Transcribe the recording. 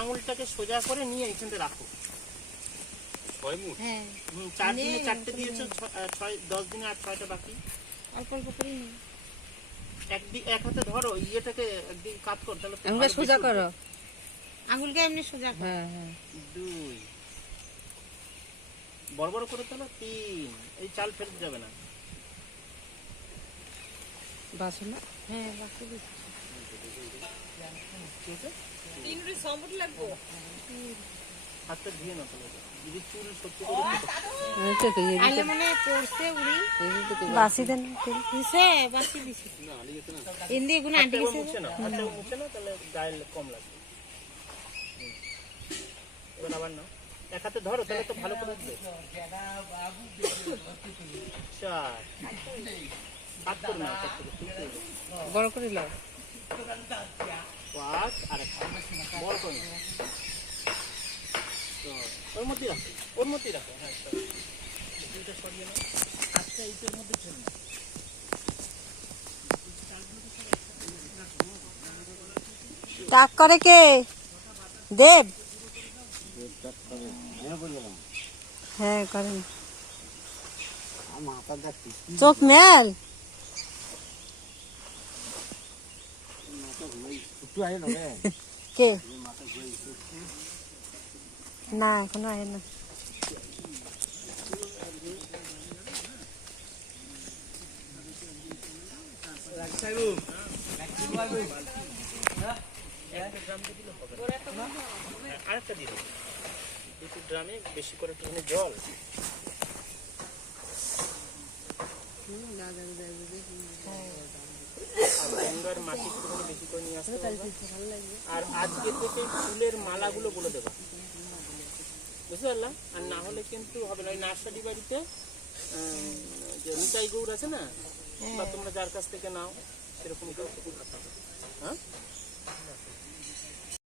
আঙুলটাকে সোজা করে নিয়ে এইখানটা রাখো। 6 মুঠ? হ্যাঁ। 4 দিনে 4টে দিয়েছো, 10 দিনে আর 6টা বাকি। অল্প অল্প করে নিয়ে এক হাতে ধরো, ইয়েটাকে একদিন কাট কর, তাহলে আঙুলটা সোজা করো, আঙুলকে এমনি সোজা করো। হ্যাঁ হ্যাঁ। 2 বড় বড় করে তোলো, 3 এই চাল ফেলতে যাবে না। বাসন না? হ্যাঁ বাকি দিচ্ছি। ঠিক আছে, তিনটে সম্পূর্ণ লাগবো। হাতটা ধুয়ে না তাহলে, যদি চুল সত্যি করে আইলে মানে পড়ছে উড়ি বাসি দেন দিছে, বাকি দিছে না আলি যেতে না। ইন্দি গুণ আন্টি হাতটা গেছে। মুছে না, হাতটা মুছে না, তাহলে গায়ে কম লাগবে। এবার আবার না, এক হাতে ধরো, তাহলে তো ভালো করে উঠবে। 4 হাত করে নাও, বড় করে লাও। 5 আর একটা বড় করে নাও। তো ওর মধ্যেই রাখো, ওর মধ্যেই রাখো। হ্যাঁ, দুইটা সরিয়ে নাও, আজকে এইটার মধ্যে ছেড়ে নাও। ডাক করে কে? দেব? হ্যাঁ করেন। চোখ মেল কে? না এখনো আয় না। আরেকটা দিন, দুটো ড্রামে বেশি করে একটুখানি জল, গঙ্গার মাটি একটুখানি বেশি করে নিয়ে আসতে হবে। আর আজকে থেকে ফুলের মালাগুলো বলে দেবো, বুঝতে পারলাম? আর না হলে কিন্তু হবে না। ওই নার্সারি বাড়িতে যে নিতাই গৌড় আছে না, বা তোমরা যার কাছ থেকে নাও সেরকম কেউ, হ্যাঁ